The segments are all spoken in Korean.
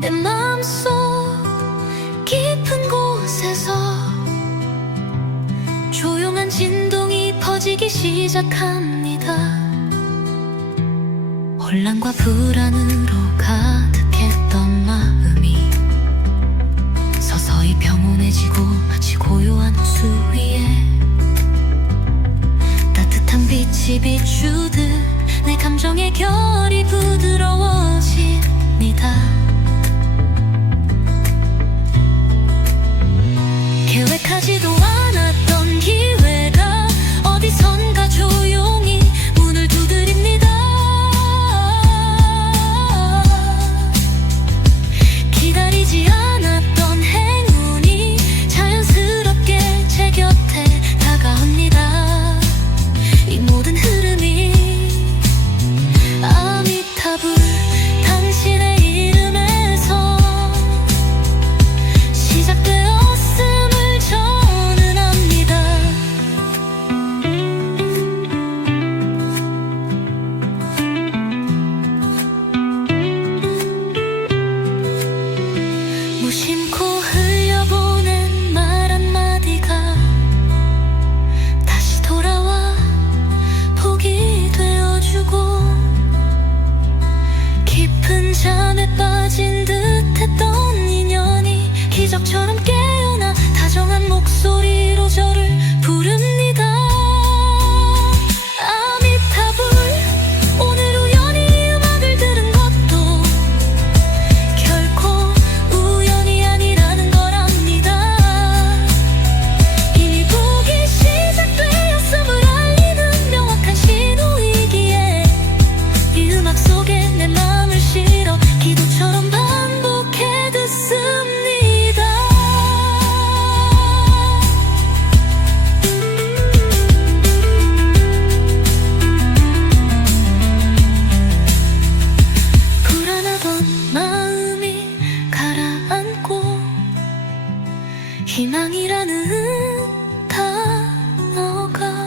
내 마음속 깊은 곳에서 조용한 진동이 퍼지기 시작합니다. 혼란과 불안으로 가득했던 마음이 서서히 평온해지고 마치 고요한 호수 위에 따뜻한 빛이 비추듯 내 감정의 결이 부드러워집니다. 계획하지도 않았던 기회가 어디선가 조용히 문을 두드립니다. 기다리지 않았던 행운이 자연스럽게 제 곁에 다가옵니다. 이 모든 흐름이 아미타불 당신의 이름에서 시작되었음을 저는 압니다. 무심코 흘려보낸 말 한마디가 다시 돌아와 복이 되어주고 깊은 잠에 빠진 듯했던 인연이 기적처럼 깨어나 다정한 목소리로 저를 부릅니다. 아미타불. 오늘 우연히 음악을 들은 것도 결코 우연이 아니라는 걸 압니다. 이미 복이 시작되었음을 알리는 명확한 신호이기에 이 음악 속에 내 마음을 실어 기도처럼 반복해 듣습니다. 불안하던 마음이 가라앉고 희망이라는 단어가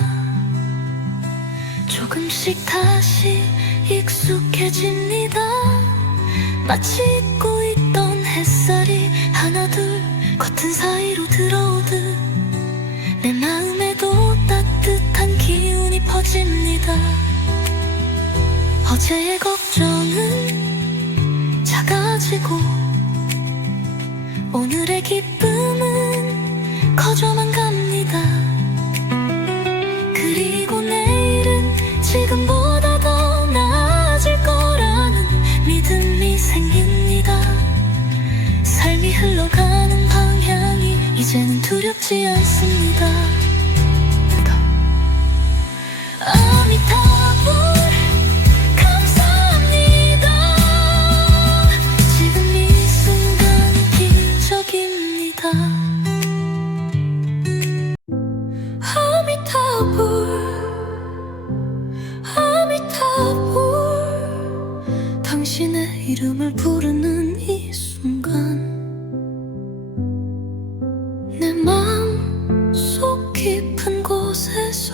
조금씩 다시 익숙해집니다. 마치 잊고 있던 햇살이 하나둘 커튼 사이로 들어오듯 내 마음에도 따뜻한 기운이 퍼집니다. 어제의 걱정은 작아지고 오늘의 기쁨은 커져만 갑니다. 그리고 내일은 지금보다 더 나아질 거라는 믿음이 생깁니다. 삶이 흘러가는 방향이 이제는 두렵지 않습니다. 아미타불. 감사합니다. 지금 이 순간 기적입니다. 아미타불. 아미타불. 당신의 이름을 부르는 이 순간 내 마음속 깊은 곳에서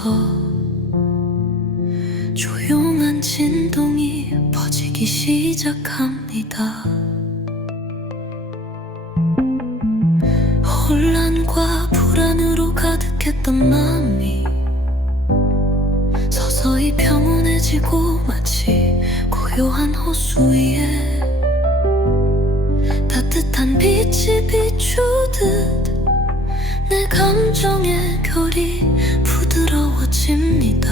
조용한 진동이 퍼지기 시작합니다. 혼란과 불안으로 가득했던 마음이 서서히 평온해지고 마치 고요한 호수 위에 따뜻한 빛이 비추듯 내 감정의 결이 부드러워집니다.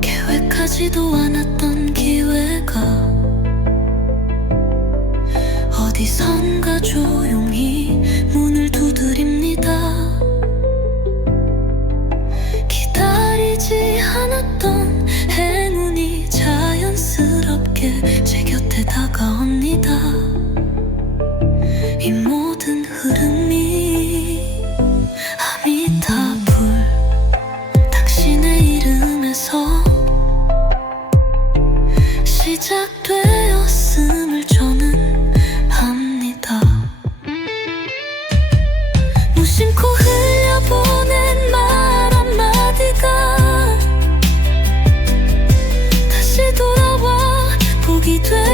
계획하지도 않았던 기회가 어디선가 조용히 문을 두드립니다. 기다리지 않았던 행운이 자연스럽게 제 곁에 다가옵니다. 이 모든 흐름이 아미타불 당신의 이름에서 시작되었음을 저는 압니다. 무심코 흘려보낸 말 한마디가 다시 돌아와 복이 돼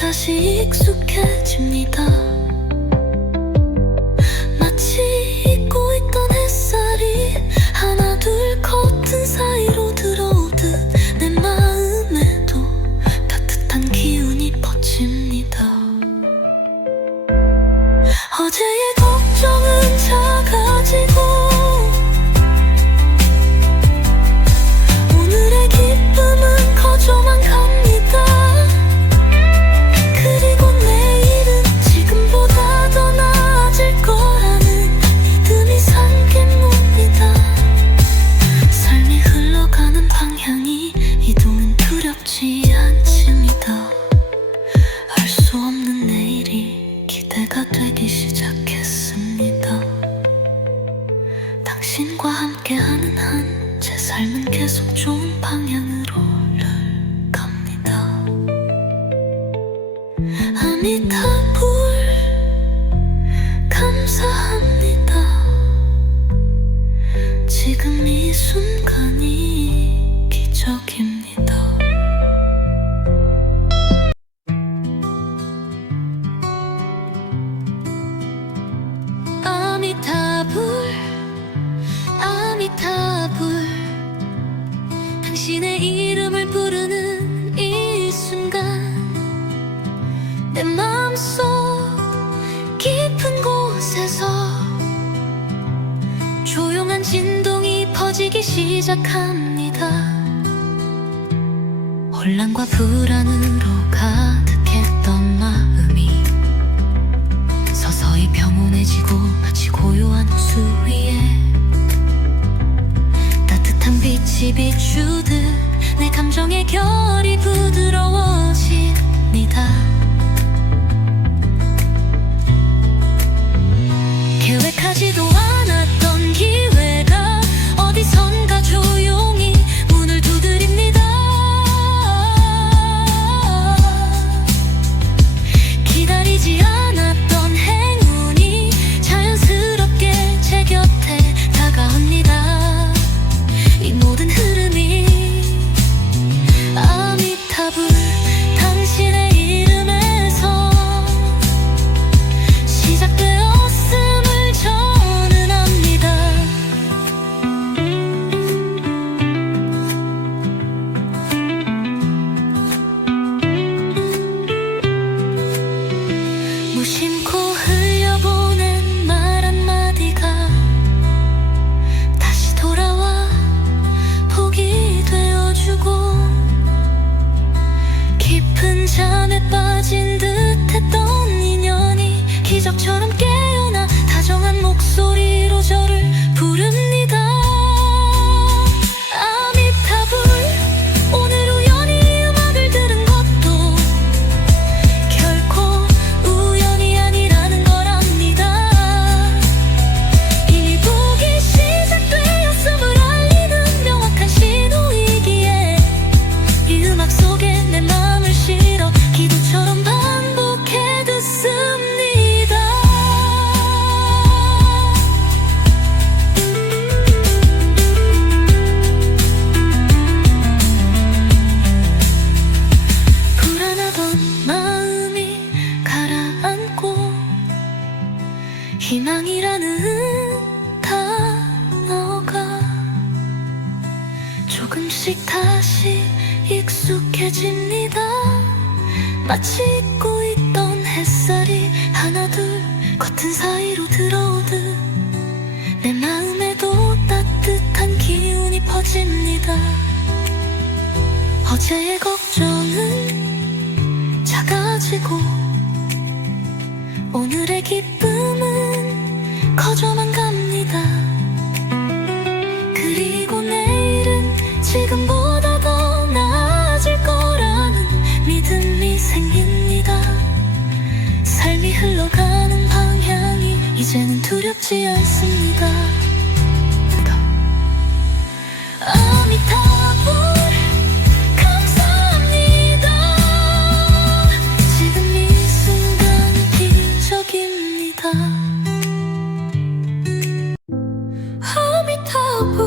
다시 익숙해집니다. 마치 잊고 있던 햇살이 하나 둘 커튼 사이로 들어오듯 내 마음에도 따뜻한 기운이 퍼집니다. 어제의 걱정은 작아지고 오늘의 기쁨은 커져만 갑니다. 그리고 내일은 지금보다 더 나아질 거라는 믿음이 생깁니다. 삶이 흘러가는 방향이 이동은 두렵지 않습니다. 알 수 없는 내일이 기대가 되기 시작했습니다. 당신과 함께하는 한 제 삶은 계속 좋은 방향으로 갑니다. 아미타불 감사합니다. 지금 이 순간이 기적입니다. 아미타불 아미타불 당신의 이름을 부르는 이 순간 내 마음속 깊은 곳에서 조용한 진동이 퍼지기 시작합니다. 혼란과 불안으로 가득했던 마음이 서서히 평온해지고 마치 고요한 호수 위에 따뜻한 빛이 비추듯 내 감정의 결이 부드러워집니다. 계획하지도 않았던 기회가 어디선가 조용히 문을 두드립니다. 기다리지 않았던 행운이 자연스럽게 제 곁에 다가옵니다. 이 모든 흐름이 아미타불 당신의 이름에서 시작되었음을 저는 압니다. 무심코 흘려보낸 말 한마디가 다시 돌아와 복이 되어주고 깊은 잠에 빠진 듯했던 인연이 기적처럼 깨어나 다정한 목소리로 저를 부릅니다. 아미타불 오늘 우연히 음악을 들은 것도 결코 우연이 아니라는 걸 압니다. 이미 복이 시작되었음을 알리는 명확한 신호이기에 이 음악 속에 내 마음을 실어 기도처럼 반복해 듣습니다. 불안하던 마음이 가라앉고 희망이라는 단어가 조금씩 다시 익숙해집니다. 마치 잊고 있던 햇살이 하나 둘 커튼 사이로 들어오듯 내 마음에도 따뜻한 기운이 퍼집니다. 어제의 걱정은 작아지고 오늘의 기쁨은 커져만 갑니다. 그리고 내일은 지금보다 더 나아질 거라는 믿음이 생깁니다. 삶이 흘러가는 방향이 이제는 두렵지 않습니다. 아미타불 감사합니다. 지금 이 순간 기적입니다. 아미타불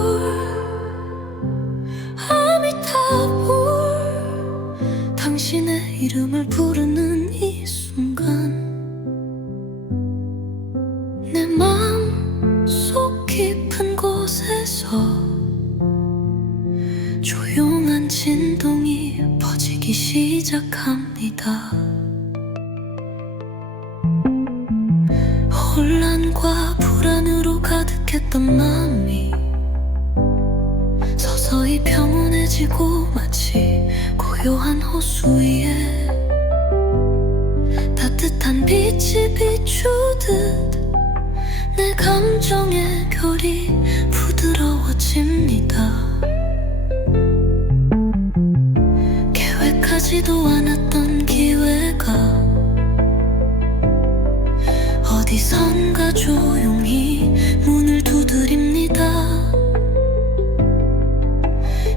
당신의 이름을 부르 부르는 이 순간 내 마음 속 깊은 곳에서 조용한 진동이 퍼지기 시작합니다. 혼란과 불안으로 가득했던 마음이 서서히 평온해지고 마치 고요한 호수 위에 따뜻한 빛이 비추듯 내 감정의 결이 부드러워집니다. 계획하지도 않았던 기회가 어디선가 조용히 문을 두드립니다.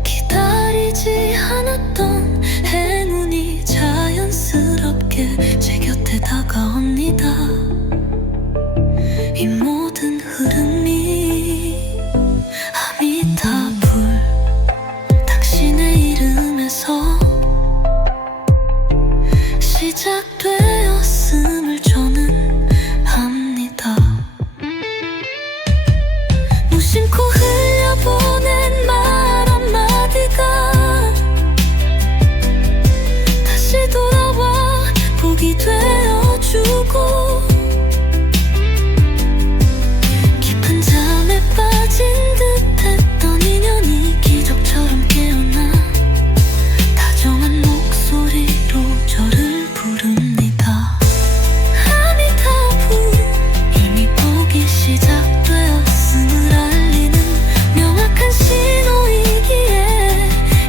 기다리지 않았던 행운이 자연스럽게 제 곁에 다가옵니다. 이 모든 흐름이 아미타불 당신의 이름에서 시작되었음을 저는 압니다. 무심코 흘려보낸 말 한마디가 다시 돌아와 복이 되어주고 깊은 잠에 빠진 듯했던 인연이 기적처럼 깨어나 다정한 목소리로 저를 부릅니다. 아미타불 이미 복이 시작되었음을 알리는 명확한 신호이기에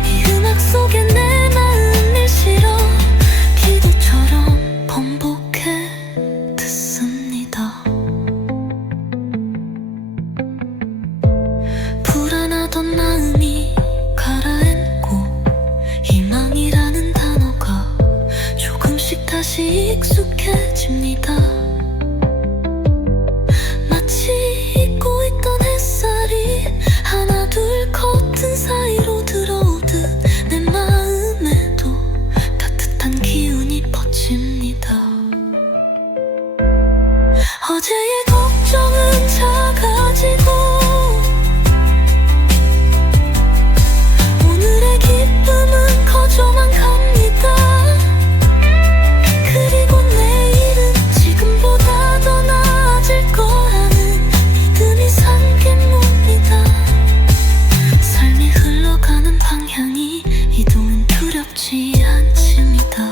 이 음악 속에 내 마음을 실어 기도처럼 번복해 듣습니다. 불안하던 마음이 가라앉고 희망이라는 단어가 조금씩 다시 익숙해집니다. 마치 잊고 있던 햇살이 하나 둘 커튼 사이로 들어오듯 내 마음에도 따뜻한 기운이 퍼집니다. 어제의 걱정은 작아지고 오늘의 기쁨은 커져만 갑니다. 그리고 내일은 지금보다 더 나아질 거라는 믿음이 삼깁니다. 삶이 흘러가는 방향이 이동은 두렵지 않습니다.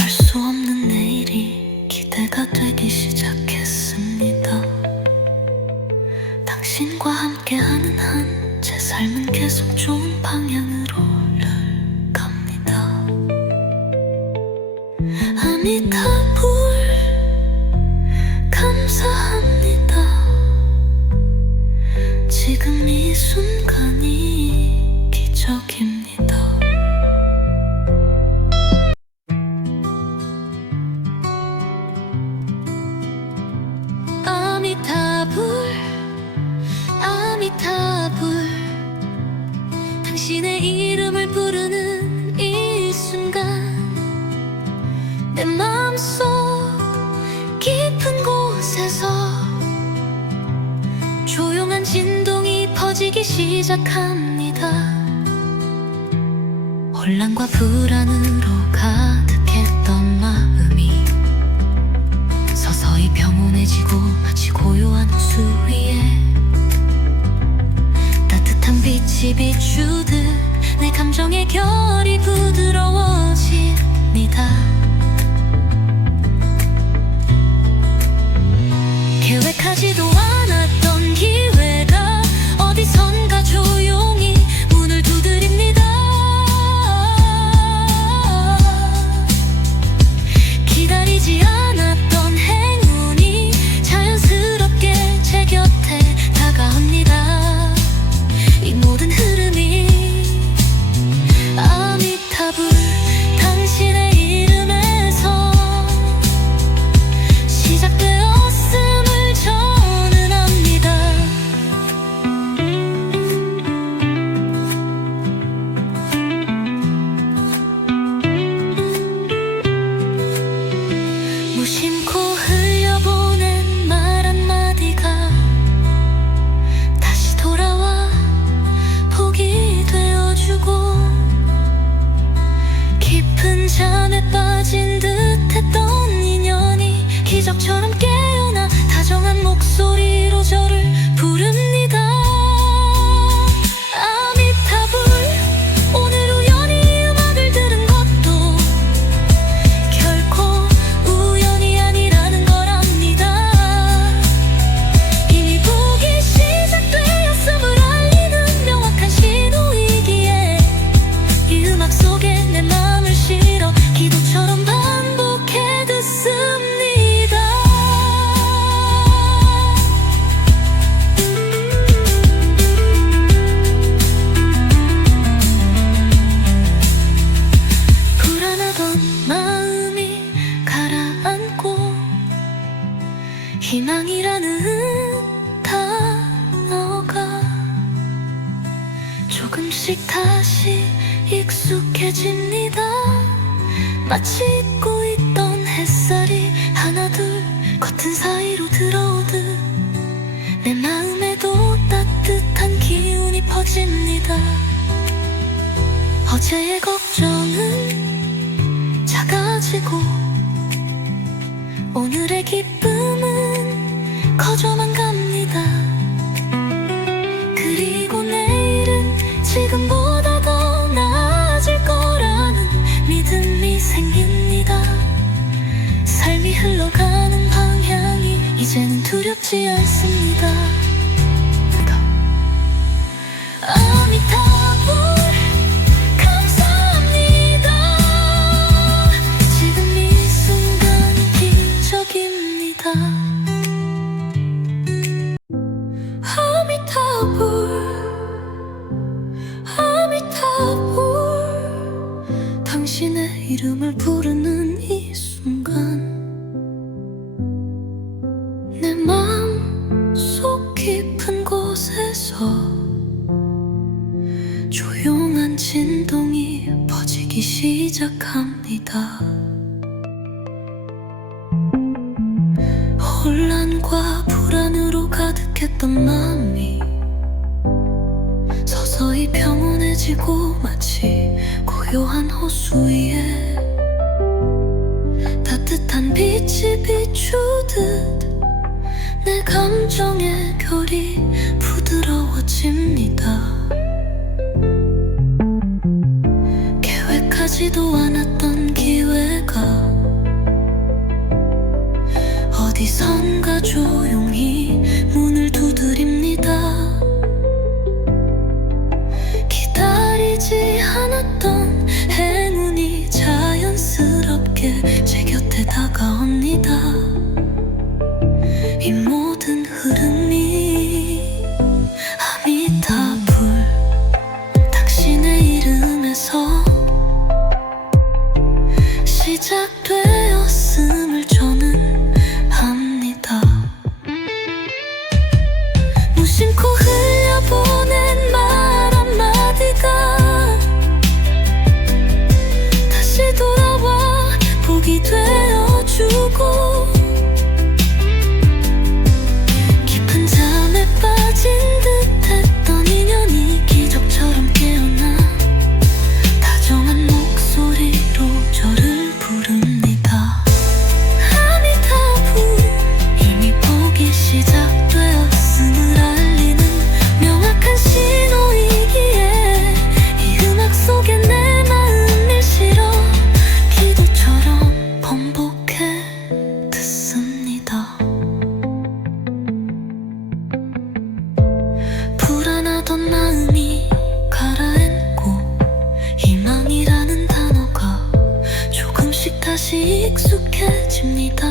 알 수 없는 내일이 기대가 되기 시작했습니다. 당신과 함께하는 한 제 삶은 계속 좋은 방향으로 갑니다. 아미타불 감사합니다. 지금 이 순간이 기적입니다. 아미타불 아미타불 당신의 이름을 부르는 이 순간 내 마음속 깊은 곳에서 조용한 진동이 퍼지기 시작합니다. 혼란과 불안으로 가득했던 마음이 서서히 평온해지고 마치 고요한 호수 위에 따뜻한 빛이 비추듯 내 감정의 결이 부드러워집니다. 계획하지도 않았던 기회가 어디선가 조용히 문을 두드립니다. 잠에 빠진 듯했던 인연이 기적처럼 깨어나 다정한 목소리로 저를 부릅니다. 아미타불. 오늘 우연히 음악을 들은 것도 결코 우연이 아니라는 걸 압니다. 이미 복이 시작되었음을 알리는 명확한 신호이기에 이 음악 속에 내 마음을 실어 기도처럼 반복해 듣습니다. 불안하던 마음이 가라앉고 희망이라는 단어가 조금씩 다시 익숙해집니다. 마치 잊고 있던 햇살이 하나둘 커튼 사이로 들어오듯 내 마음에도 따뜻한 기운이 퍼집니다. 어제의 걱정은 작아지고 오늘의 기쁨은 커져만 갑니다. 그리고 내일은 지금보다 더 나아질 거라는 믿음이 생깁니다. 삶이 흘러가는 방향이 이제는 두렵지 않습니다. 아미타불. 감사합니다. 지금 이 순간 기적입니다. 아미타불. 아미타불. 당신의 이름을 부르는 이 순간 내 마음 속 깊은 곳에서 조용한 진동이 퍼지기 시작합니다. 혼란과 불안으로 가득했던 마음이 서서히 평온해지고 마치 고요한 호수 위에 따뜻한 빛이 비추듯 내 감정의 결이 부드러워집니다. 계획하지도 않았던 기회가 어디선가 조용히 문을 두드립니다. 기다리지 않았던 행운이 자연스럽게 제 곁에 다가옵니다. 이 모든 흐름이 아미타불. 당신의 이름에서 시작되었음을 저는 압니다. 무심코 흘려보낸 말 한마디가 다시 돌아와 복이 되어주고 깊은 잠에 빠진 듯했던 인연이 기적처럼 깨어나 다정한 목소리로 저를 부릅니다. 아미타불. 이미 복이 시작되었음을 알리는 명확한 신호이기에 이 음악 속에 내 마음을 실어 기도처럼 반복해 듣습니다. 불안하던 마음이 가라앉고 희망이라는 단어가 조금씩 다시 익숙해집니다.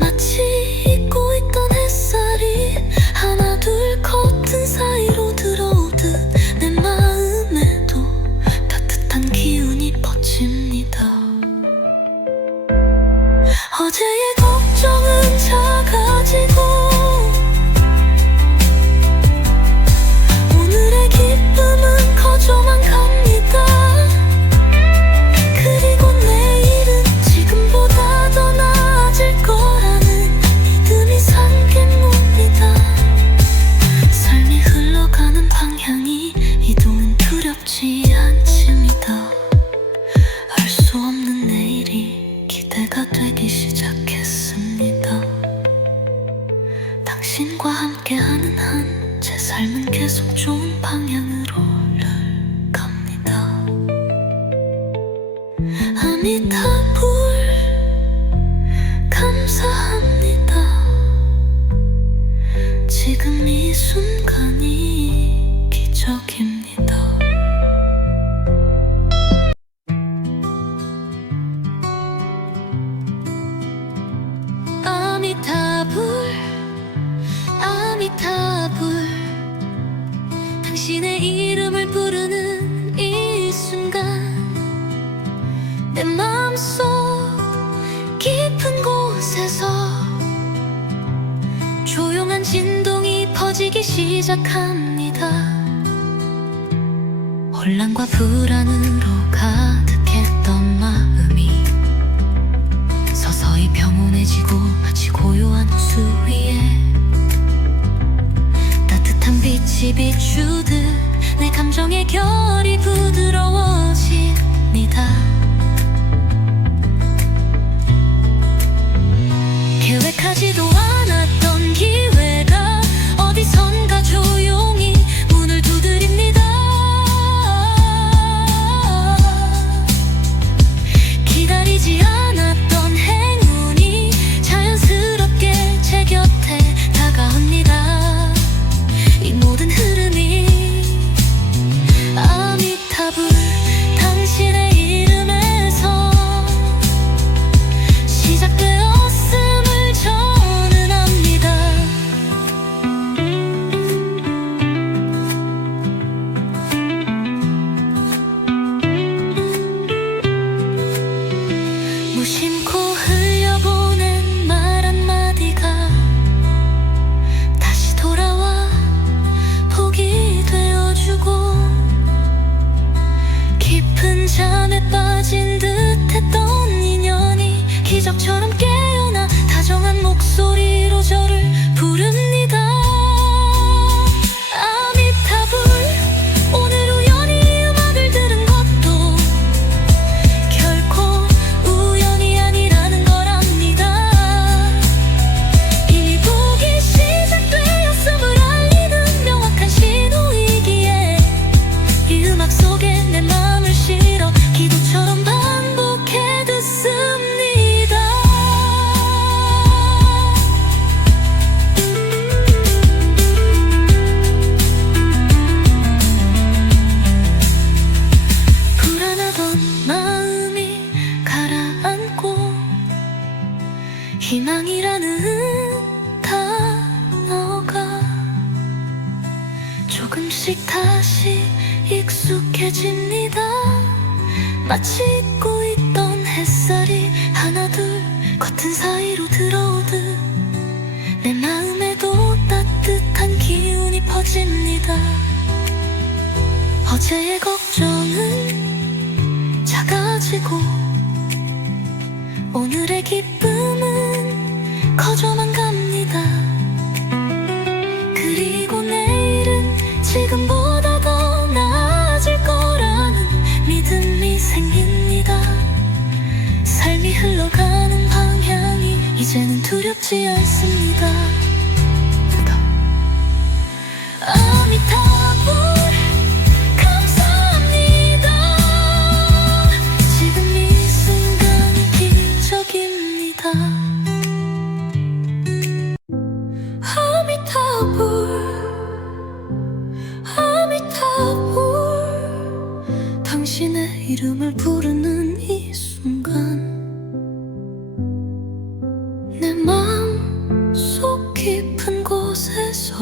마치 잊고 있던 햇살이 하나둘 커튼 사이로 들어오듯 내 마음에도 따뜻한 기운이 퍼집니다. 어제의 걱정은 작아지고 오늘의 기쁨은 커져만 갑니다. 그리고 내일은 지금보다 아미타불 감사합니다. 지금 이 순간이 기적입니다. 아미타불 아미타불 당신의 이름을 부르는 이 순간 내 마음속 깊은 곳에서 조용한 진동이 퍼지기 시작합니다. 혼란과 불안으로 가득했던 마음이 서서히 평온해지고 마치 고요한 호수 위에 따뜻한 빛이 비추듯 내 감정의 결이 부드러워집니다. 계획하지도 않았던 기회가 어디선가 조용히 문을 두드립니다. 기다리지 않았던 행운이 자연스럽게 제 곁에 다가옵니다. 이 모든 흐름이 아미타불 당신의 이름에서 시작되었음을 저는 압니다. 무심코 흘려보낸 말 한마디가 다시 돌아와 복이 되어주고 깊은 잠에 빠진 듯했던 인연이 기적처럼 깨어나 다정한 목소리로 저를 부릅니다. 아미타불 오늘 우연히 음악을 들은 것도 결코 우연이 아니라는 걸 압니다. 이미 복이 시작되었음을 알리는 명확한 신호이기에 이 음악 속에 내 마음을 실어 기도처럼 반복해 듣습니다. 불안하던 마음이 가라앉고 희망이라는 단어가 조금씩 다시 익숙해집니다. 마치 잊고 있던 햇살이 하나둘 커튼 사이로 들어오듯 내 마음에도 따뜻한 기운이 퍼집니다. 어제의 걱정은 작아지고 오늘의 기쁨은 커져만 갑니다. 그리고 내일은 지금보다 더 나아질 거라는 믿음이 생깁니다. 삶이 흘러가는 방향이 이제는 두렵지 않습니다. 아미타불 감사합니다. 지금 이 순간이 기적입니다. 아미타불 아미타불 당신의 이름을 부르는 이 순간 내 마음 속 깊은 곳에서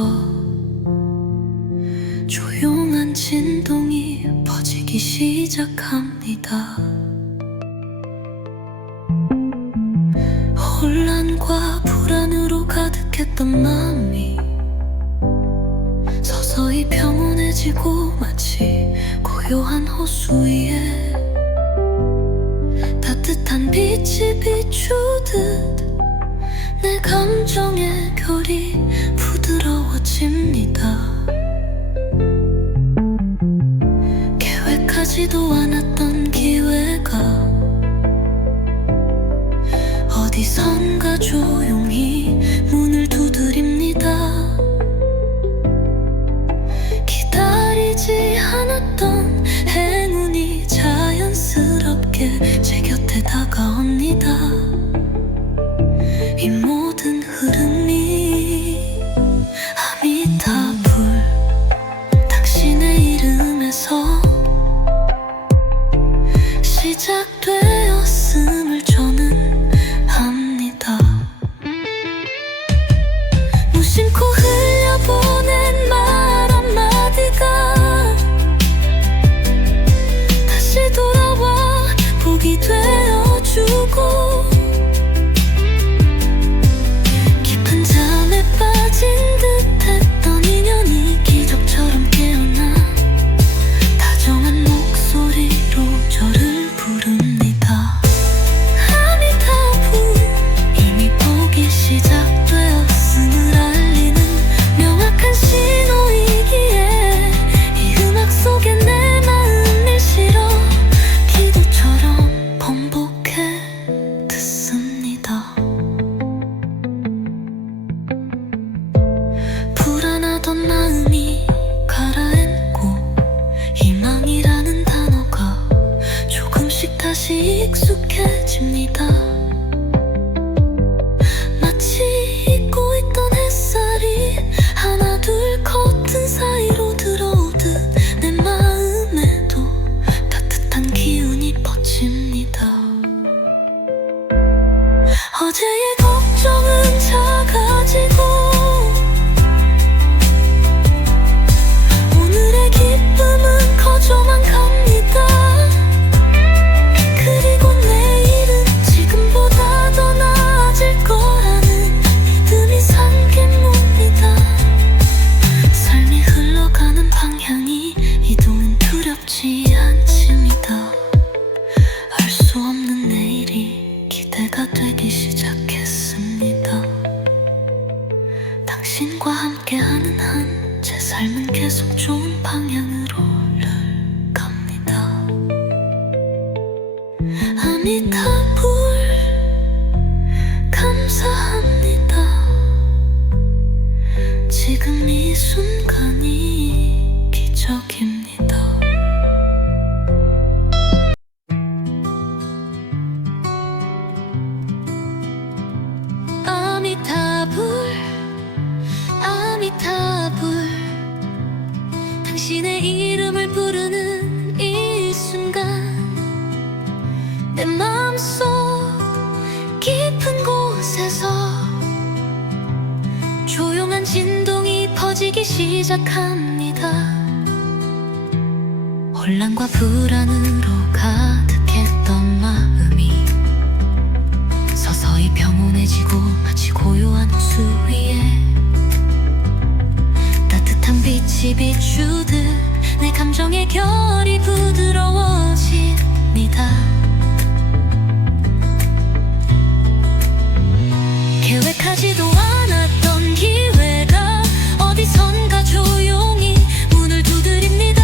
조용한 진동이 퍼지기 시작합니다. 혼란과 불안으로 가득했던 마음이 서서히 평온해지고 마치 고요한 호수 위에 따뜻한 빛이 비추듯 내 감정의 결이 부드러워집니다. 계획하지도 않았던 기회가 어디선가 조용히 문을 두드립니다. 기다리지 않았던 행운이 자연스럽게 제 곁에 되었음을 저는 압니다. 무심코 흘려보낸 말 한마디가 다시 돌아와 복이 되어주고 깊은 잠에 빠진 듯했던 인연이 기적처럼 깨어나 다정한 목소리로 저를 부릅니다. 아미타부. 이미 복이 시작되었음을 알리는 명확한 신호이기에 이 음악 속에 내 마음을 실어 기도처럼 번복해 듣습니다. 불안하던 마음이 가라앉고 희망이라는 단어가 조금씩 다시 익숙해집니다. 마치 잊고 있던 햇살이 하나 둘 커튼 사이로 들어오듯 내 마음에도 따뜻한 기운이 퍼집니다. 어제의 걱정은 작아지고 오늘의 기쁨은 커져만 갑니다. 그리고 내일은 지금보다 더 나아질 거라는 믿음이 삼깁니다. 삶이 흘러가는 방향이 이동은 두렵지 않습니다. 알 수 없는 내일이 기대가 되기 시작했습니다. 당신과 함께하는 한 제 삶은 계속 좋은 방향으로 갑니다. 아미타불. 감사합니다. 지금 이 순간이 기적입니다. 아미타불. 아미타불. 당신의 이름을 부르는 이 순간 내 마음속 깊은 곳에서 조용한 진동이 퍼지기 시작합니다. 혼란과 불안으로 가득했던 마음이 서서히 평온해지고 마치 고요한 호수 위에 따뜻한 빛이 비추듯 내 감정의 결이 부드러워집니다. 계획하지도 않았던 기회가 어디선가 조용히 문을 두드립니다.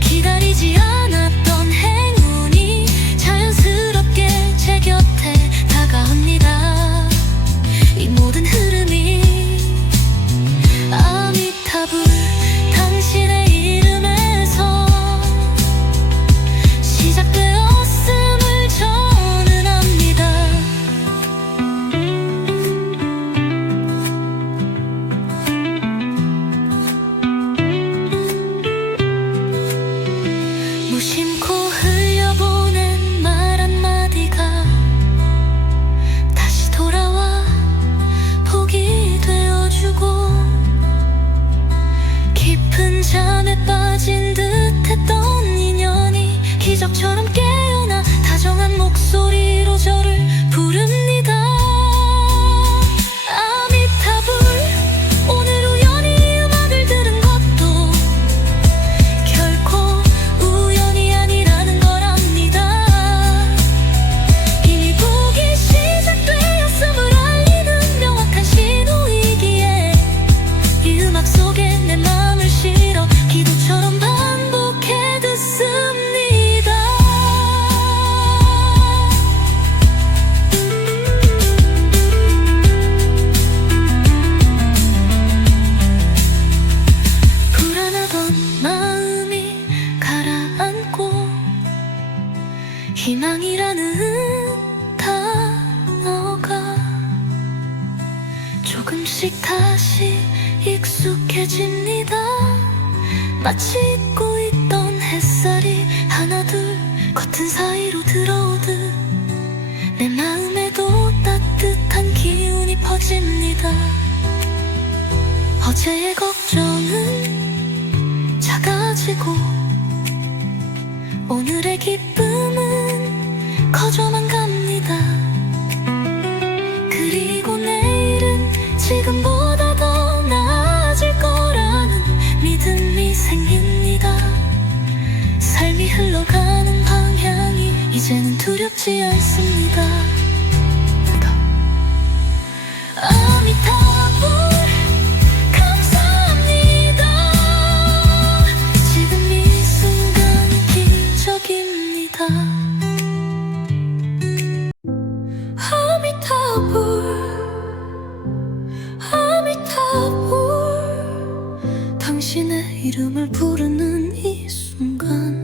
기다리지 않았던 행운이 자연스럽게 제 곁에 다가옵니다. 이 모든 흐름이 아미타불. 당신의 이름에서 시작되었음을 저는 압니다. 무심코 흘려보낸 말 한마디가 다시 돌아와 복이 되어주고 깊은 잠에 빠진 듯했던 인연이 기적처럼 깨어나 다정한 목소리로 저를 부릅니다. 아미타불. 오늘 우연히 음악을 들은 것도 결코 우연이 아니라는 걸 압니다. 이미 복이 시작되었음을 알리는 명확한 신호이기에 이 음악 속에 내 마음을 실어 기도처럼 반복해 듣습니다. 불안하던 마음이 가라앉고 희망이라는 단어가 조금씩 다시 익숙해집니다. 마치 잊고 있던 햇살 어제의 걱정은 작아지고 오늘의 기쁨은 커져만 갑니다. 그리고 내일은 지금보다 더 나아질 거라는 믿음이 생깁니다. 삶이 흘러가는 방향이 이제는 두렵지 않습니다. 아미타불 감사합니다. 지금 이 순간이 기적입니다. 아미타불 아미타불 당신의 이름을 부르는 이 순간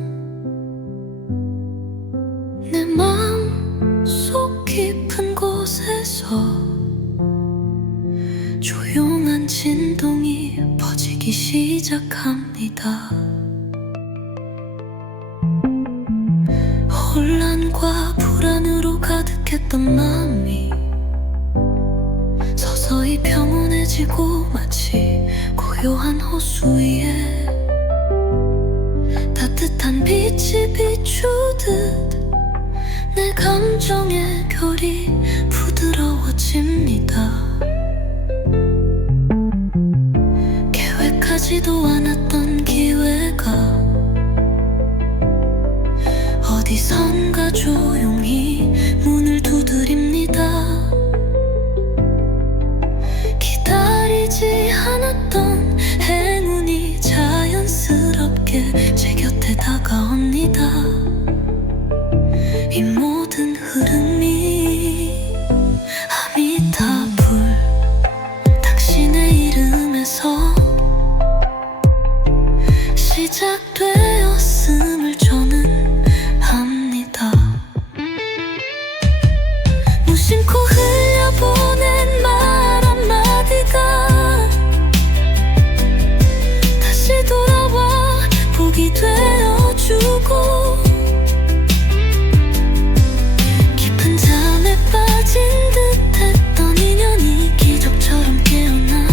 내 마음 속 깊은 곳에서 조용한 진동이 퍼지기 시작합니다. 혼란과 불안으로 가득했던 마음이 서서히 평온해지고 마치 고요한 호수 위에 따뜻한 빛이 비추듯 내 감정의 결이 부드러워집니다. 계획하지도 않았던 기회가 어디선가 조용히 문을 두드립니다. 기다리지 않았던 행운이 자연스럽게 제 곁에 다가옵니다. 이 모든 흐름이 아미타불 당신의 이름에서 시작되었음을 저는 압니다. 무심코 흘려보낸 말 한마디가 다시 돌아와 복이 되어주고 깊은 잠에 빠진 듯했던 인연이 기적처럼 깨어나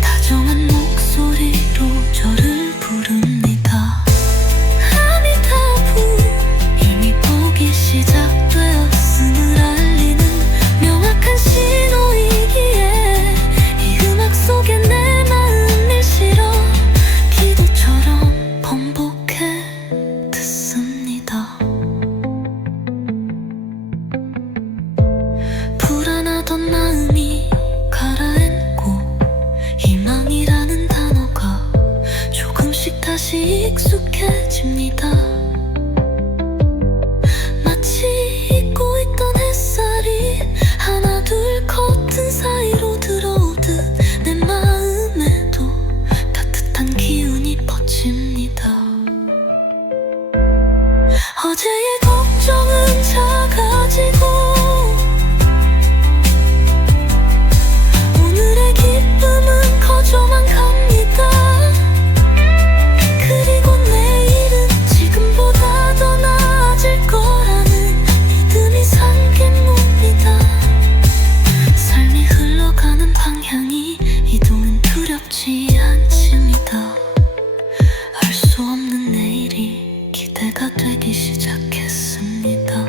다정한 목소리로 저를 부릅니다. 아미타불 이미 복이 시작되었음을 알리는 명확한 신호이기에 이 음악 속에 내 마음을 실어 기도처럼 번복해 듣습니다. 불안하던 마음이 가라앉고 희망이라는 단어가 조금씩 다시 익숙해집니다. 마치 잊고 있던 햇살이 하나 둘 커튼 사이로 들어오듯 내 마음에도 따뜻한 기운이 퍼집니다. 어제의 걱정은 작아지고 오늘의 기쁨은 커져만 갑니다. 그리고 내일은 지금보다 더 나아질 거라는 믿음이 생깁니다. 삶이 흘러가는 방향이 이동은 두렵지 않습니다. 알 수 없는 내일이 기대가 되기 시작했습니다.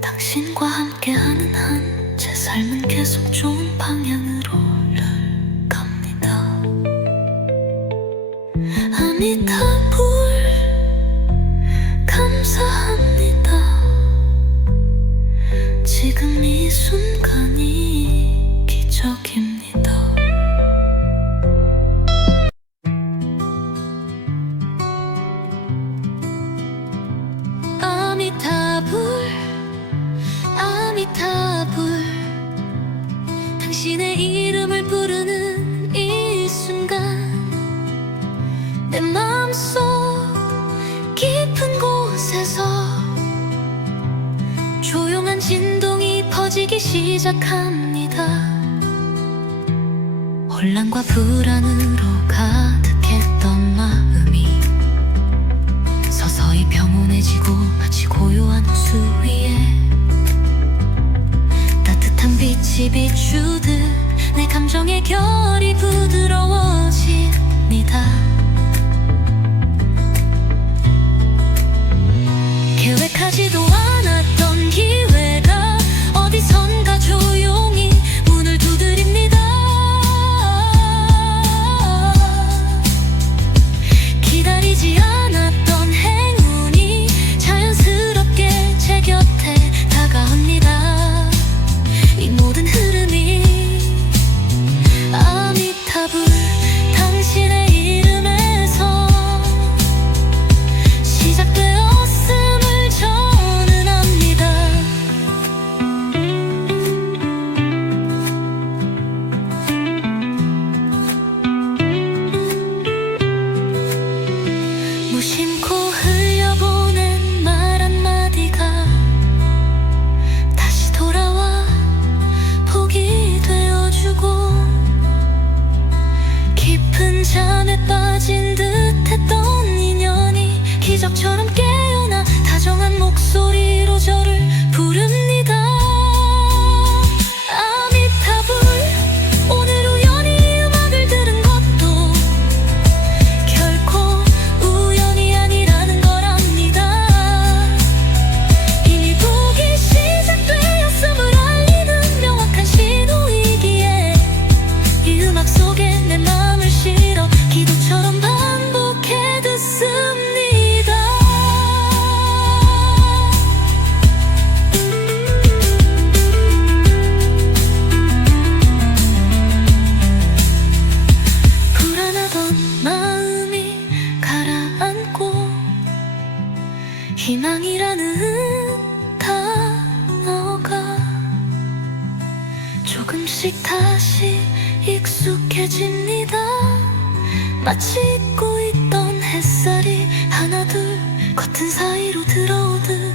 당신과 함께하는 한 제 삶은 계속 좋은 방향으로 갑니다. 아미타불 감사합니다. 지금 이 순간이 기적입니다. 아미타불 아미타불 당신의 이름을 부르는 이 순간 내 마음속 깊은 곳에서 조용한 진동이 퍼지기 시작합니다. 혼란과 불안으로 가득했던 마음이 서서히 평온해지고 마치 고요한 호수 위에 따뜻한 빛이 비추듯 내 감정 감정의 결이 부드러워집니다. 계획하지도 않았던 기회가 어디선가 조용히 문을 두드립니다. 기다리지 않았던 행운이 자연스럽게 제 곁에 다가옵니다. 이 모든 흐름이 아미타불 당신의 이름에서 시작되었음을 저는 압니다. 무심코 흘려보낸 말 한마디가 다시 돌아와 복이 되어주고, 깊은 잠에 빠진 듯했던 인연이 기적처럼 깨어나 다정한 목소리로 저를 부릅니다. 아미타불. 오늘 우연히 음악을 들은 것도 결코 우연이 아니라는 걸 압니다. 이미 복이 시작되었음을 알리는 명확한 신호이기에 이 음악 속에 내 마음을 실어 기도처럼 반복해 듣습니다. 불안하던 마음이 가라앉고 희망이라는 단어가 조금씩 다시 익숙해집니다. 마치 잊고 있던 햇살이 하나둘 커튼 사이로 들어오듯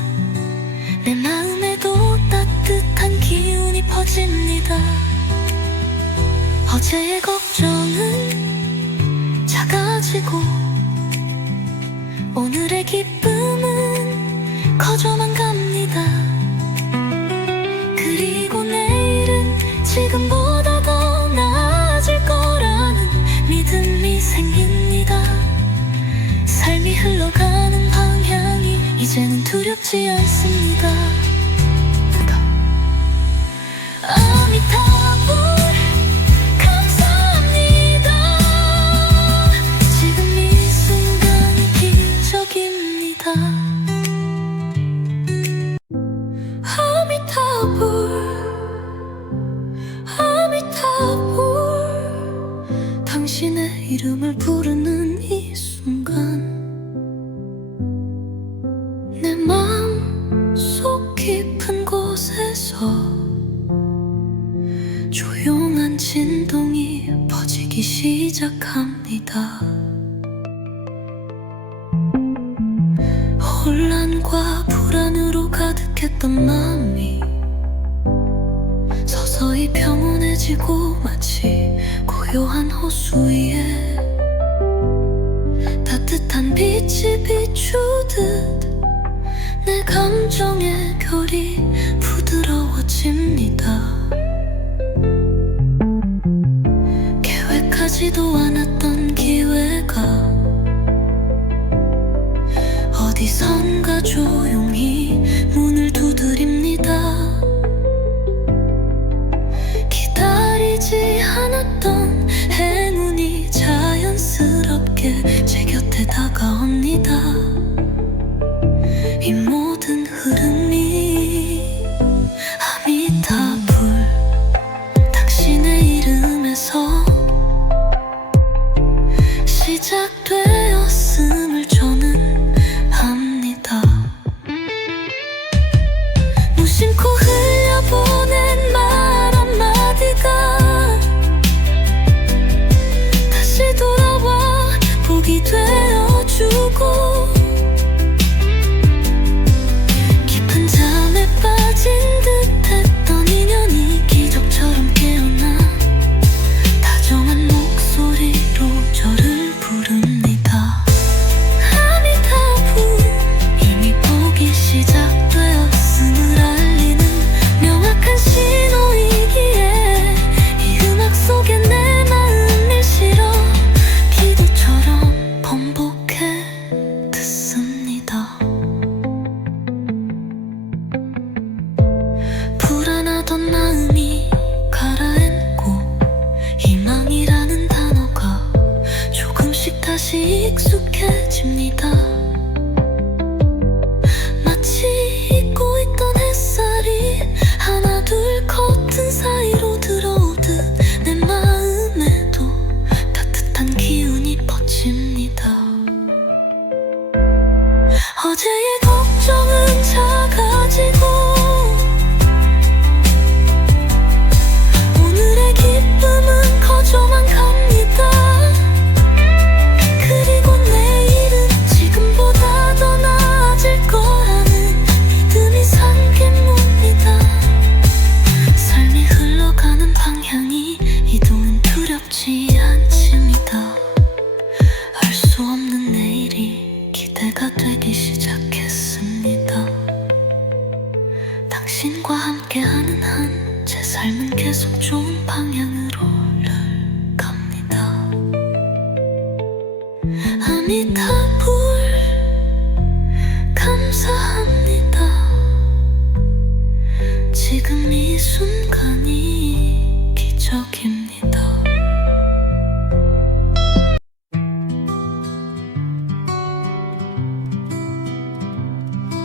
내 마음에도 따뜻한 기운이 퍼집니다. 어제의 걱정은 작아지고 오늘의 기쁨은 커져만 갑니다. 그리고 내일은 지금보다 더 나아질 거라는 믿음이 생깁니다. 삶이 흘러가는 방향이 이제는 두렵지 않습니다. 아미타불. 감사합니다. 지금 이 순간이 기적입니다. 아미타불. 아미타불. 당신의 이름을 부르는 이 순간 내 마음 속 깊은 곳에서 조용한 진동이 퍼지기 시작합니다. 혼란과 불안으로 가득했던 마음이 서서히 평온해지고 마치 고요한 호수 위에 따뜻한 빛이 비추듯 내 감정의 결이 부드러워집니다. 계획하지도 않았던 기회가 어디선가 조용히 문을 두드립니다. 기다리지 않았던 행운이 자연스럽게 제 곁에 다가옵니다. 이 모든 흐름이 아미타불 당신의 이름에서 시작되었음을 저는 압니다. 무심코 흘려보낸 말 한마디가 다시 돌아와 복이 되어주고, 깊은 잠에 빠진 듯했던 인연이 기적처럼 깨어나 다정한 목소리로 저를 부릅니다. 아미타불. 이미 복이 시작되었음을 알리는 명확한 신호이기에 이 음악 속에 익숙해집니다. 마치 잊고 있던 햇살이 하나 둘 커튼 사이로 들어오듯 내 마음에도 따뜻한 기운이 퍼집니다. 어제의 걱정은 작아지고 오늘의 기쁨은 커져만 갑니다. 그리고 내일은 지금보다 더 나아질 거라는 믿음이 삼켜뭅니다. 삶이 흘러가는 방향이 이동은 두렵지 않습니다. 알 수 없는 내일이 기대가 되기 시작했습니다. 당신과 함께하는 한 제 삶은 계속 좋은 방향으로 갑니다. 아미타불 감사합니다. 지금 이 순간이 기적입니다.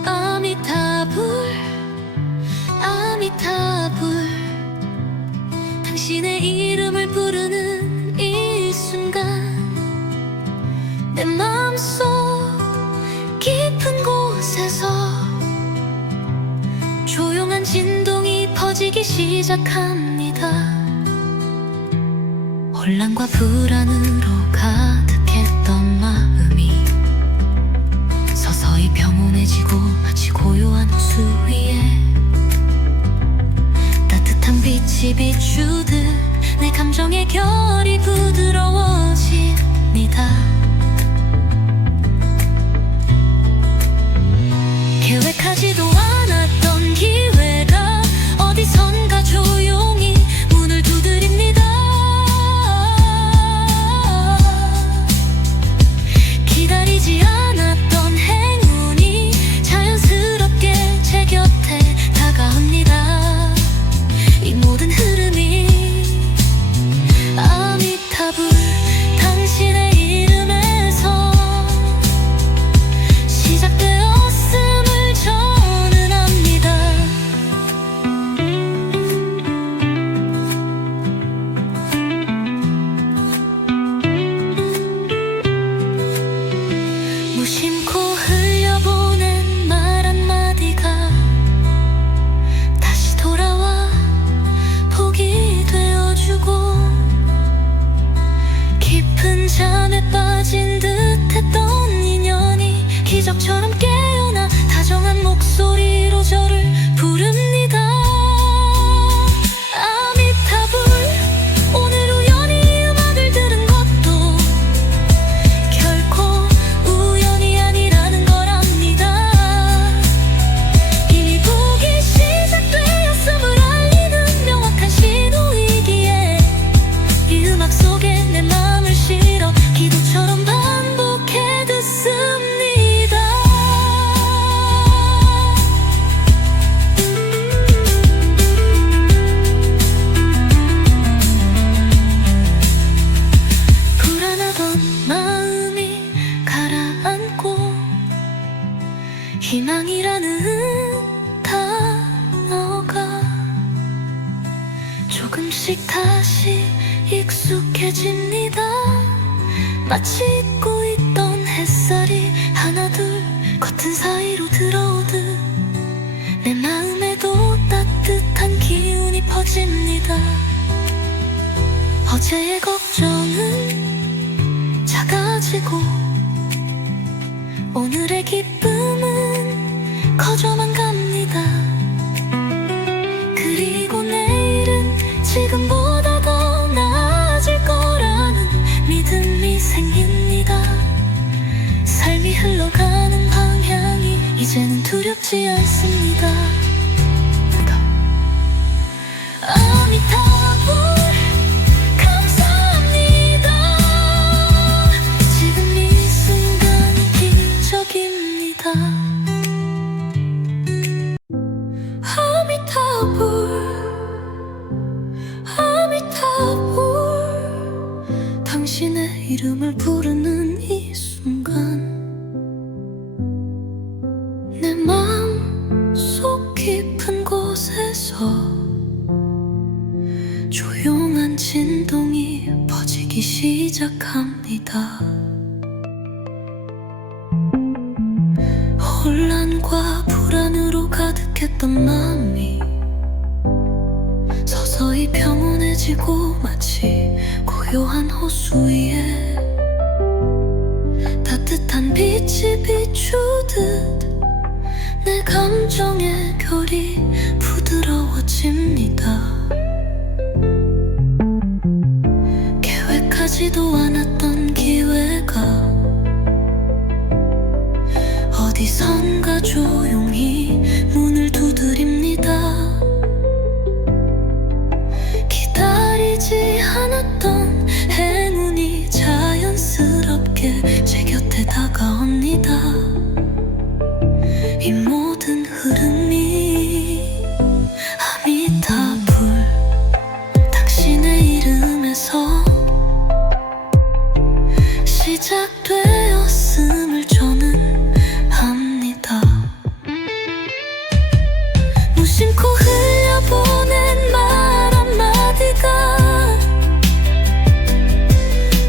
아미타불 아미타불 당신의 이름을 부르는 이 순간 내 마음속 깊은 곳에서 조용한 진동이 퍼지기 시작합니다. 혼란과 불안으로 가득했던 마음이 서서히 평온해지고 마치 고요한 호수 위에 따뜻한 빛이 비추듯 내 감정의 결이 부드러워집니다. 계획하지도 않았던 기회가 어디선가 조용히 문을 두드립니다. 기다리지 않았던 행운이 자연스럽게 제 곁에 다가옵니다. 이 모든 흐름이 아미타불 당신의 이름에서 시작되었음을 저는 압니다. 무심코 흘려보낸 말 한마디가 다시 돌아와 복이 되어주고 깊은 잠에 빠진 듯했던 인연이 기적처럼 깨어나 다정한 목소리로 저를 부릅니다. 아미타불 오늘 우연히 음악을 들은 것도 결코 우연이 아니라는 걸 압니다. 이미 복이 시작되었음을 알리는 명확한 신호이기에 이 음악 속에 내 마음을 실어 기도처럼 반복해 듣습니다. 불안하던 마음이 가라앉고 희망이라는 단어가 조금씩 다시 익숙해집니다. 마치 잊고 있던 햇살이 하나 둘 커튼 사이로 들어오듯 내 마음에도 따뜻한 기운이 퍼집니다. 어제의 걱정은 작아지고 오늘의 기쁨은 커져만 갑니다. 그리고 내일은 지금보다 더 나아질 거라는 믿음이 생깁니다. 삶이 흘러가는 방향이 이제는 두렵지 않습니다. 아미타불 감사합니다. 지금 이 순간이 기적입니다. 아미타불 당신의 이름을 부르는 이 순간 불안과 불안으로 가득했던 마음이 서서히 평온해지고 마치 고요한 호수 위에 따뜻한 빛이 비추듯 내 감정의 결이 부드러워집니다. 계획하지도 않았던 기회가 어디선가 조용히 문을 두드립니다. 기다리지 않았던 행운이 자연스럽게 제 곁에 다가옵니다. 이 모든 흐름이 아미타불 당신의 이름에서 시작되었음을 저는 압니다. 무심코 흘려보낸 말 한마디가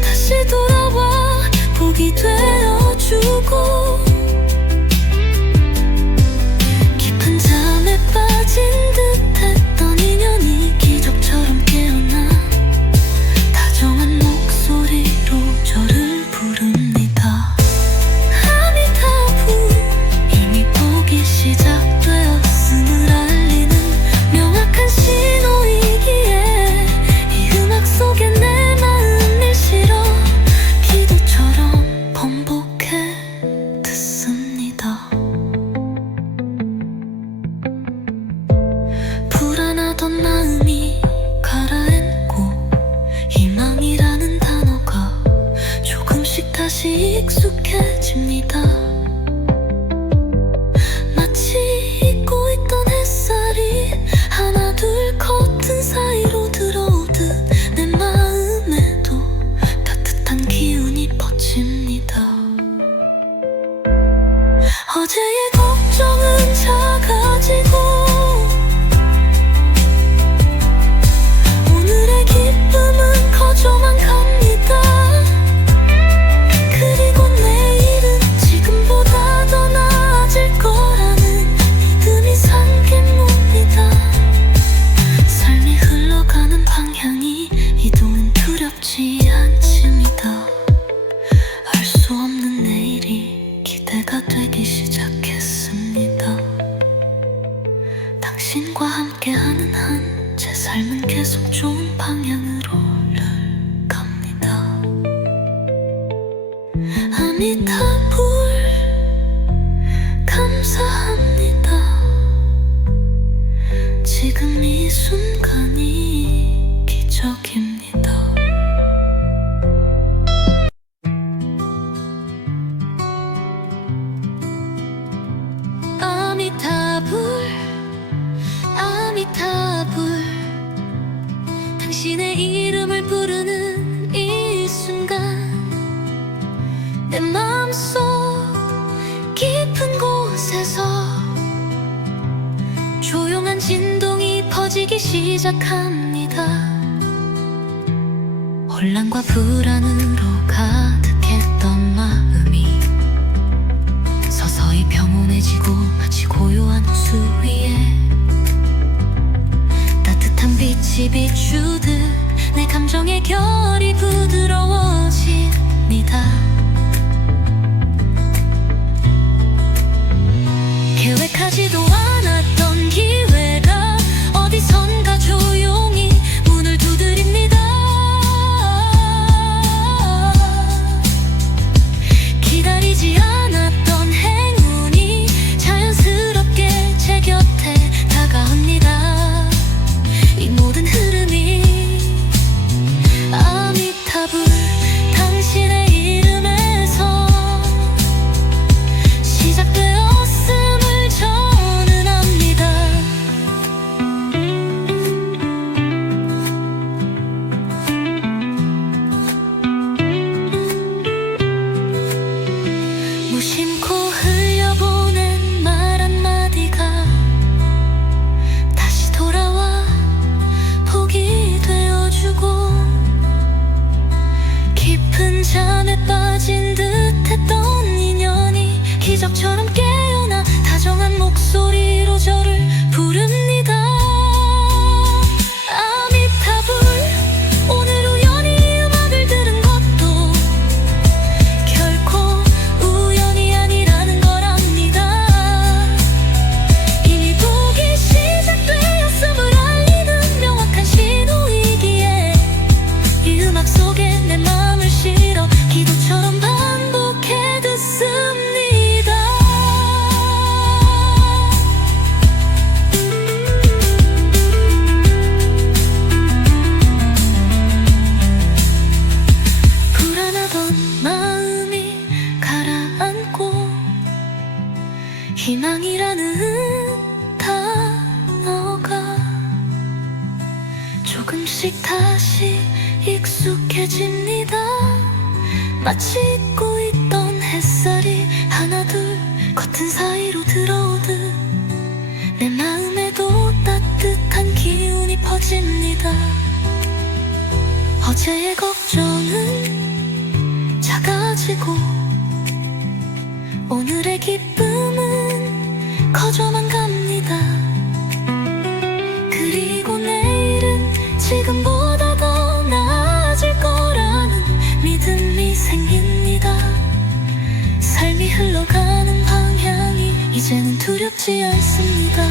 다시 돌아와 복이 되어주고 깊은 잠에 빠진 듯했던 인연이 기적처럼 깨어나 다정한 목소리로 저를 부릅니다. 아미타불 이미 복이 시작되었음을 알리는 명확한 신호이기에 이 음악 속에 내 마음을 실어 기도처럼 번복해 듣습니다. 불안하던 마음이 가라앉고 희망이라는 단어가 조금씩 다시 익숙해집니다. 마치 잊고 있던 햇살이 하나 둘 커튼 사이로 들어오듯 내 마음에도 따뜻한 기운이 퍼집니다. 어제의 걱정은 작아지고 오늘의 기쁨은 커져만 갑니다. 그리고 내일은 지금보다 더 나아질 거라는 믿음이 삼깁니다. 삶이 흘러가는 방향이 이동은 두렵지 않습니다. 알 수 없는 내일이 기대가 되기 시작했습니다. 당신과 함께하는 한 제 삶은 계속 좋은 방향으로 갑니다. 아미타불 감사합니다. 지금 이 순간이 기적입니다. 아미타불 아미타불 당신의 이름을 부르는 이 순간 내 마음속 깊은 곳에서 조용한 진동이 퍼지기 시작합니다. 혼란과 불안으로 가득했던 마음이 서서히 평온해지고 마치 고요한 호수 위에 따뜻한 빛이 비추듯 내 감정의 결이 부드러워집니다. 계획하지도 않았던 기회가 어디선가 조용히 문을 두드립니다. 기다리지 않았던 행운이 자연스럽게 제 곁에 다가옵니다. 이 모든 흐름이 아미타불 당신의 이름에서 시작되었음을 저는 압니다. 무심코 흘려보낸 말 한마디가 다시 돌아와 복이 되어주고 깊은 잠에 빠진 듯했던 인연이 기적처럼 깨어나 다정한 희망이라는 단어가 조금씩 다시 익숙해집니다. 마치 잊고 있던 햇살이 하나둘 커튼 사이로 들어오듯 내 마음에도 따뜻한 기운이 퍼집니다. 어제의 걱정은 작아지고 오늘의 기쁨은 커져만 갑니다. 그리고 내일은 지금보다 더 나아질 거라는 믿음이 생깁니다. 삶이 흘러가는 방향이 이제는 두렵지 않습니다.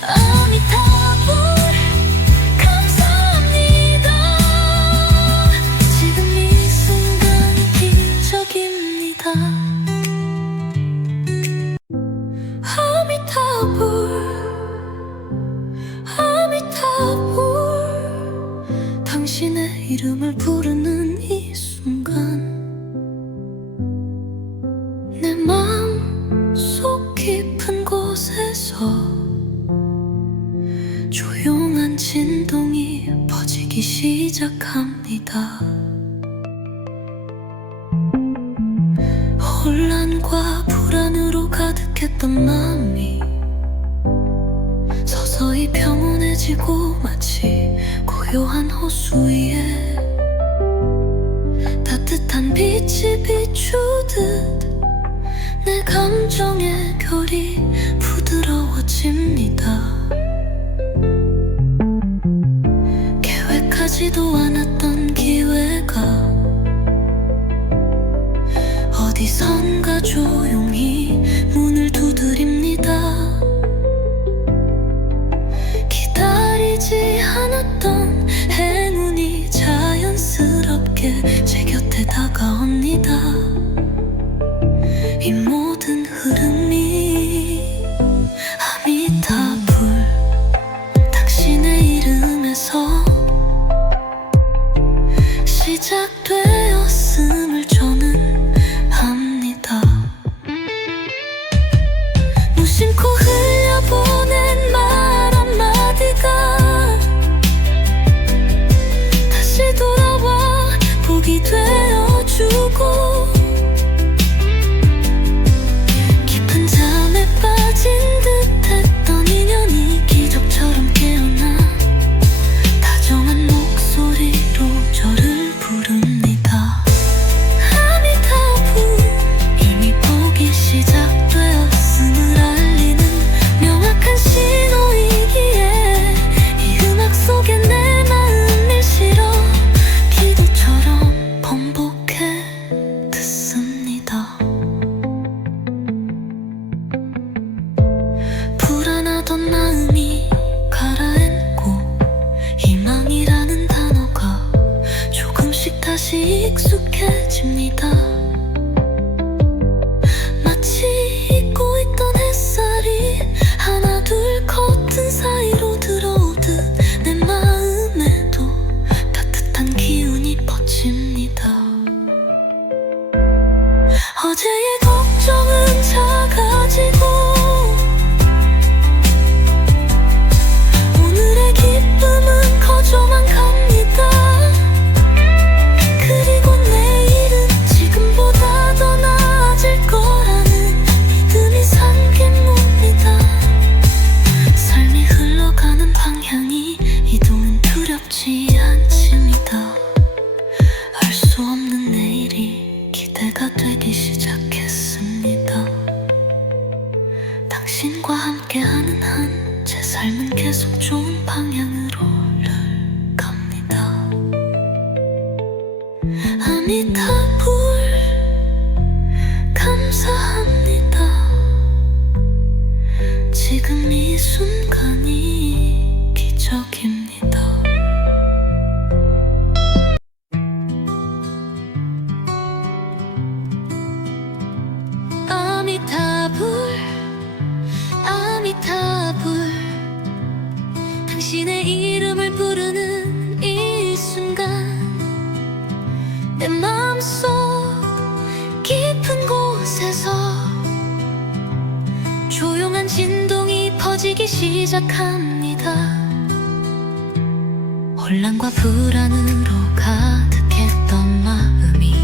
아미타불 감사합니다. 지금 이 순간이 기적입니다. 아미타불 아미타불 당신의 이름을 부르는 이 순간 내 마음 속 깊은 곳에서 조용한 진동이 퍼지기 시작합니다. 혼란과 불안으로 가득했던 마음이 서서히 평온해지고 마치 고요한 호수 위에 따뜻한 빛이 비추듯 내 감정의 결이 부드러워집니다. 계획하지도 않았던 기회가 어디선가 조용히 문을 두드립니다. 기다리지 않았던 행운이 자연스럽게 제 곁에 다가옵니다. 이 모든 흐름이 아미타불 당신의 이름에서 시작되었음을 저는 압니다. 무심코 흘려보낸 말 한마디가 다시 돌아와 복이 되어주고 깊은 잠에 빠진 듯했던 인연이 기적처럼 깨어나 다정한 목소리로 저를 부릅니다. 아미타불 이미 복이 시작되었음을 알리는 명확한 신호이기에 이 음악 속에 내 마음을 실어 기도처럼 번복해 듣습니다. 불안하던 마음이 가라앉고 희망이라는 단어가 조금씩 다시 익숙해집니다. 마치 잊고 있던 햇살이 하나둘 커튼 사이로 들어오듯 내 마음에도 따뜻한 기운이 퍼집니다. 어제의 걱정은 작아지고 오늘의 기쁨은 커져만 갑니다. 그리고 내일은 지금보다 더 나아질 거라는 믿음이 생깁니다. 삶이 흘러가는 방향이 이동은 두렵지 않습니다. 알 수 없는 내일이 기대가 되기 시작했습니다. 당신과 함께하는 한 제 삶은 계속 좋은 방향으로 갑니다. 아미타불 감사합니다. 지금 이 순간이 기적입니다. 아미타불 아미타불 당신의 이름을 부르는 이 순간 내 마음속 깊은 곳에서 시작합니다. 혼란과 불안으로 가득했던 마음이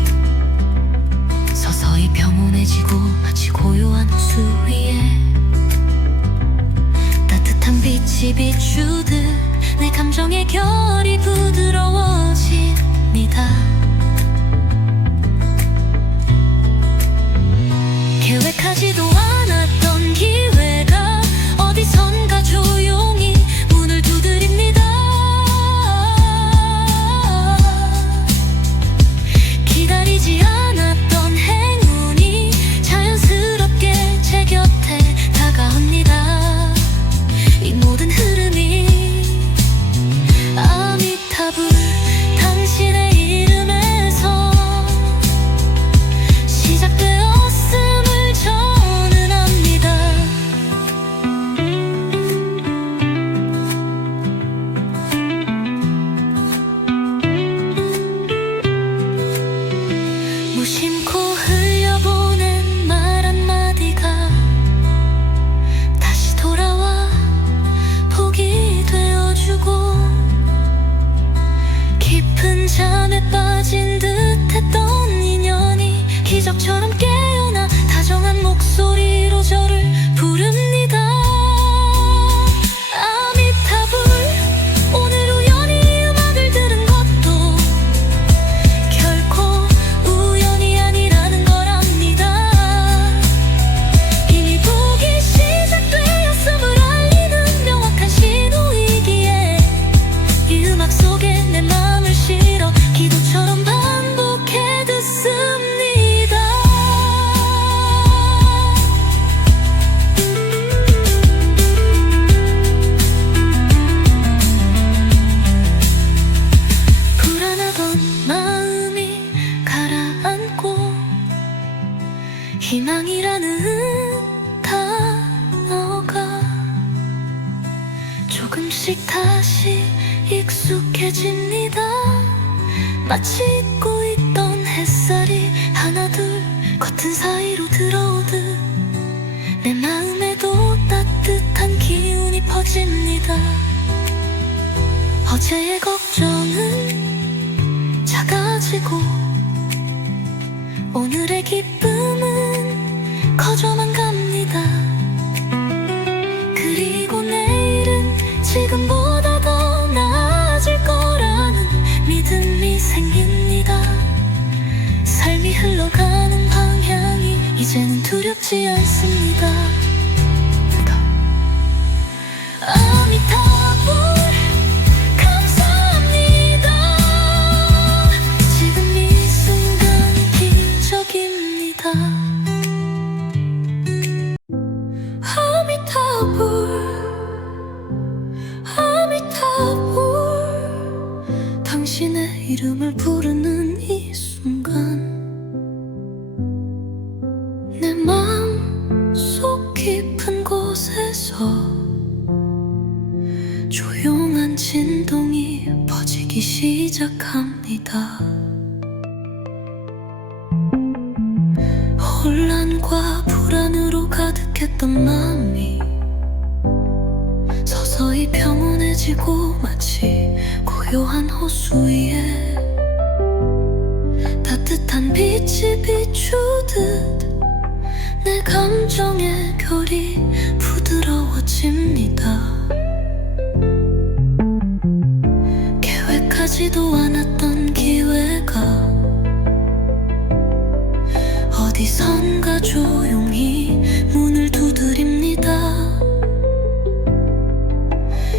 서서히 평온해지고 마치 고요한 호수 위에 따뜻한 빛이 비추듯 내 감정의 결이 부드러워집니다. 계획하지도 않았던 기회가 어디선가 조용히 문을 두드립니다. 기다리지 않았던 행운이 자연스럽게 제 곁에 다가옵니다. 이 모든 흐름이 아미타불 당신의 이름에서 시작되었음을 저는 압니다. 무심코 흘려보낸 말 한마디가 다시 돌아와 복이 되어주고 깊은 잠에 빠진 듯했던 인연이 기적처럼 깨어나 다정한 목소리로 저를 부릅니다. 아미타불. 오늘 우연히 음악을 들은 것도 결코 우연이 아니라는 걸 압니다. 이미 복이 시작되었음을 알리는 명확한 신호이기에 이 음악 속에 내 마음을 실어 기도처럼 반복해 듣습니다. 불안하던 마음이 가라앉고 희망이라는 단어가 조금씩 다시 익숙해집니다. 마치 잊고 있던 햇살이 하나둘 커튼 사이로 들어오듯 내 마음에도 따뜻한 기운이 퍼집니다. 어제의 걱정은 작아지고 오늘의 기쁨은 커져만 갑니다. 그리고 내일은 지금보다 더 나아질 거라는 믿음이 생깁니다. 삶이 흘러가는 방향이 이제는 두렵지 않습니다. 아미타불. 감사합니다. 지금 이 순간 기적입니다. 아미타불. 아미타불. 당신의 이름을 부르는 이 순간 내 마음 속 깊은 곳에서 조용한 진동이 퍼지기 시작합니다. 혼란과 불안으로 가득했던 마음이 서서히 평온해지고 마치 고요한 호수 위에 따뜻한 빛이 비추듯 내 감정의 결이 부드러워집니다. 계획하지도 않았던 기회가 어디선가 조용히 문을 두드립니다.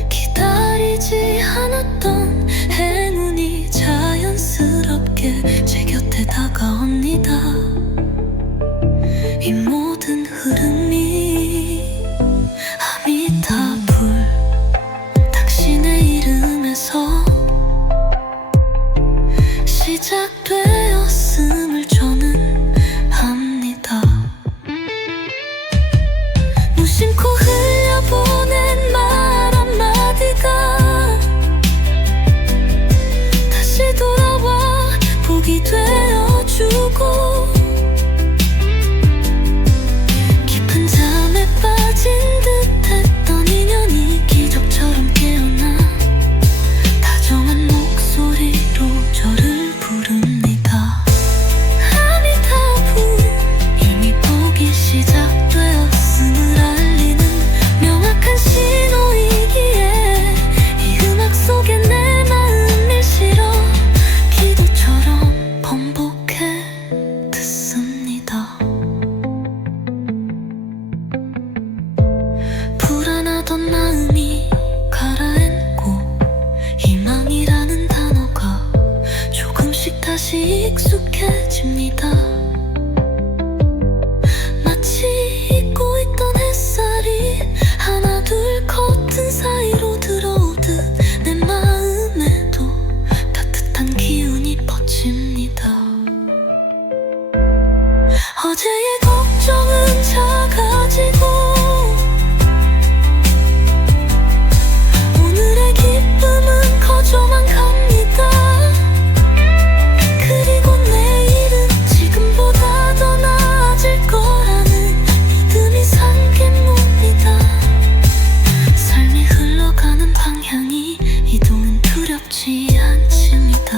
기다리지 않았던 행운이 자연스럽게 제 곁에 다가옵니다. 이 모든 흐름이 아미타불 당신의 이름에서 시작되었음을 저는 압니다. 무심코 흘려보낸 말 한마디가 다시 돌아와 복이 어제의 걱정은 작아지고 오늘의 기쁨은 커져만 갑니다. 그리고 내일은 지금보다 더 나아질 거라는 믿음이 삼깁니다. 삶이 흘러가는 방향이 이동은 두렵지 않습니다.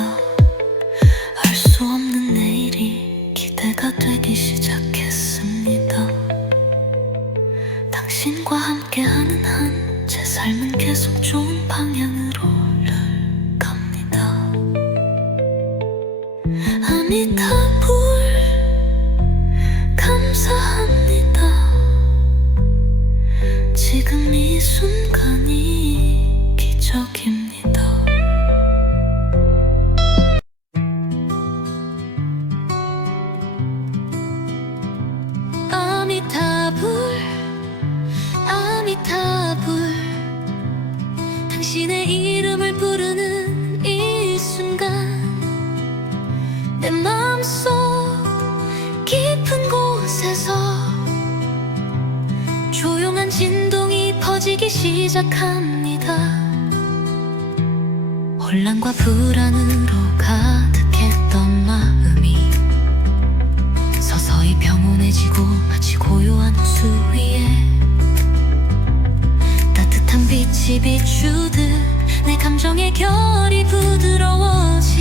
알 수 없는 내일이 기대가 되기 시작했습니다. 당신과 함께하는 한 제 삶은 계속 좋은 방향으로 갑니다. 아미타불 감사합니다. 지금 이 순간이 기적입니다. 아미타불 아미타불 당신의 이름을 부르는 이 순간 내 마음속 깊은 곳에서 조용한 진동이 퍼지기 시작합니다. 혼란과 불안으로 가득했던 마음이 서서히 평온해지고 마치 고요한 호수 위에 따뜻한 빛이 비추듯 내 감정의 결이 부드러워집니다.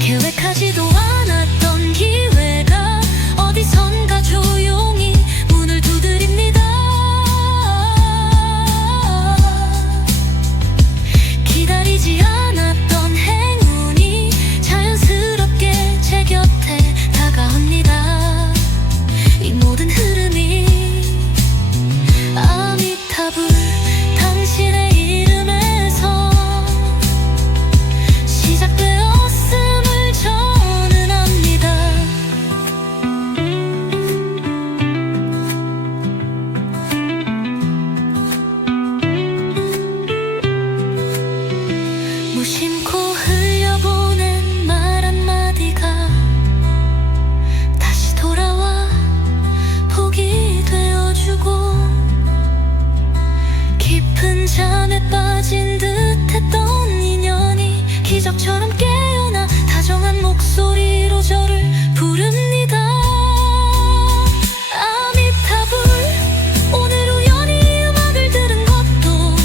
계획하지도 않았던 기회가 어디선가 조용히 문을 두드립니다. 기다리지 않았던 행운이 자연스럽게 제 곁에 다가옵니다. 이 모든 흐름이 아미타불 당신의 이름에서 시작되었음을 저는 압니다. 무심코 흘려보낸 말 한마디가 다시 돌아와 복이 되어주고 깊은 잠에 빠진 듯했던 인연이 기적처럼 깨어나 다정한 목소리로 저를 부릅니다. 아미타불 오늘 우연히 음악을 들은 것도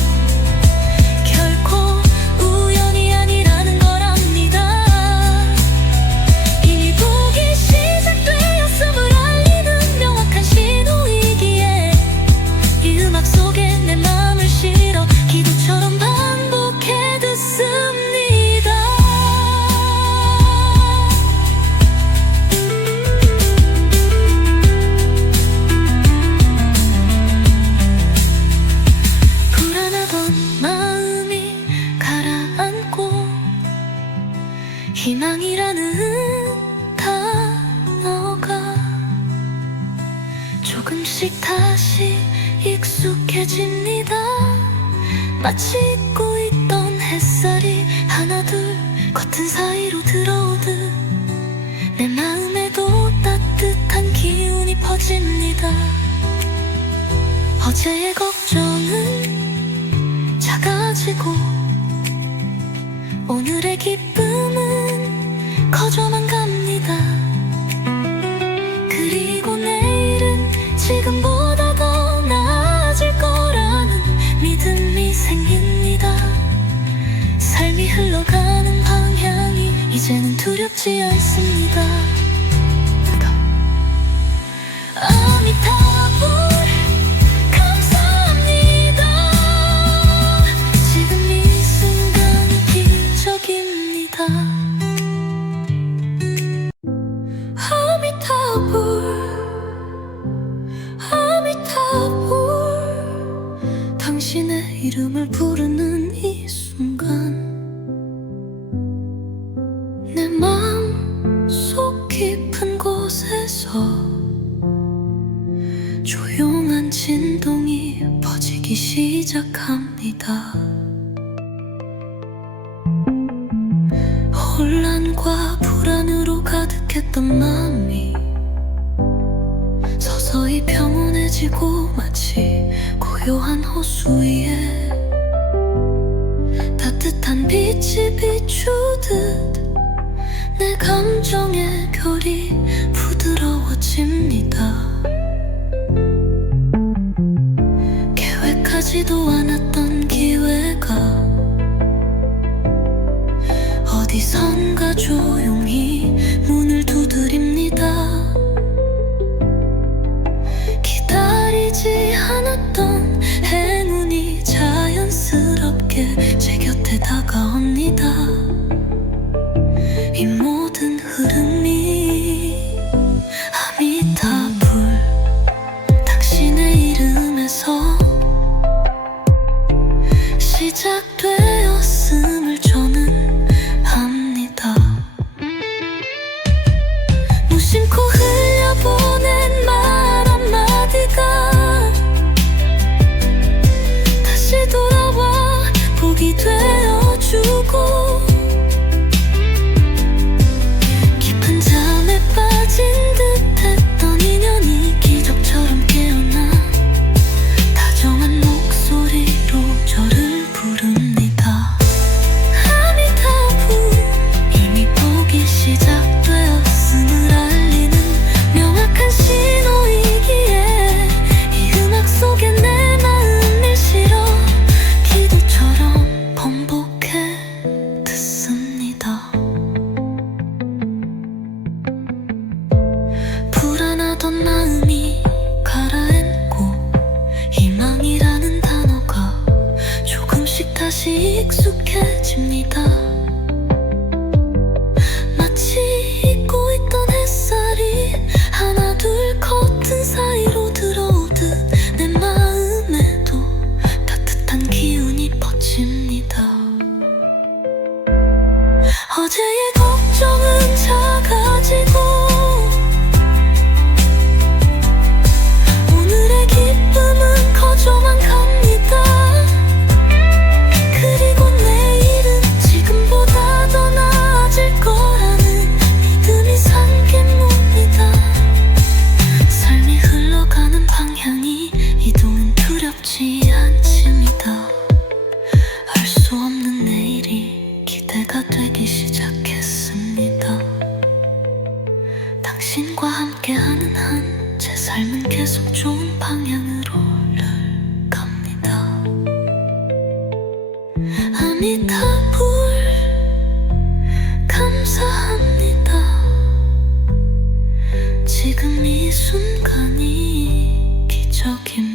결코 우연이 아니라는 걸 압니다. 이미 복이 시작되었음을 알리는 명확한 신호이기에 이 음악 속에 내 마음을 실어 기도처럼 반복해 듣습니다. 불안하던 마음이 가라앉고 희망이라는 단어가 조금씩 다시 익숙해집니다. 마치 잊고 있던 햇살이 하나둘 커튼 사이로 들어오듯 내 마음에도 따뜻한 기운이 퍼집니다. 어제의 걱정은 작아지고 오늘의 기쁨은 커져만 갑니다. 그리고 내일은 지금보다 더 나아질 거라는 믿음이 생깁니다. 삶이 흘러가는 방향이 이제는 두렵지 않습니다. 아미타불 감사합니다. 지금 이 순간이 기적입니다. 아미타불 아미타불 당신의 이름을 부르는 이 순간 내 마음 속 깊은 곳에서 조용한 진동이 퍼지기 시작합니다. 걱정과 불안으로 가득했던 마음이 서서히 평온해지고 마치 고요한 호수 위에 따뜻한 빛이 비추듯 내 감정의 결이 부드러워집니다. 계획하지도 않았던 기회가 어디선가 조용히 문을 두드립니다. 기다리지 않았던 행운이 자연스럽게 제 곁에 다가옵니다. 이 모든 흐름이 아미타불 당신의 이름에서 시작되었음을 저는 압니다. 무심코 흘려보낸 말 한마디가 다시 돌아와 복이 되어주고 깊은 잠에 빠진 듯했던 인연이 기적처럼 깨어나 다정한 목소리로 저를 부릅니다. 아미타불 이미 복이 시작되었음을 알리는 명확한 신호이기에 이 음악 속에 내 마음을 실어 기도처럼 번복해 듣습니다. 불안하던 마음이 가라앉고 희망이라는 단어가 조금씩 다시 익숙해집니다. 마치 잊고 있던 햇살이 하나 둘 커튼 사이로 들어오듯 내 마음에도 따뜻한 기운이 퍼집니다. 어제의 걱정은 작아지고 오늘의 기쁨은 커져만 갑니다. 그리고 내일은 지금보다 더 나아질 거라는 믿음이 삼깁니다. 삶이 흘러가는 방향이 이동은 두렵지 않습니다. 알 수 없는 내일이 기대가 되기 시작했습니다. 당신과 함께하는 한 제 삶은 계속 좋은 방향으로 갑니다. 아미타불 감사합니다. 지금 이 순간이 기적입니다.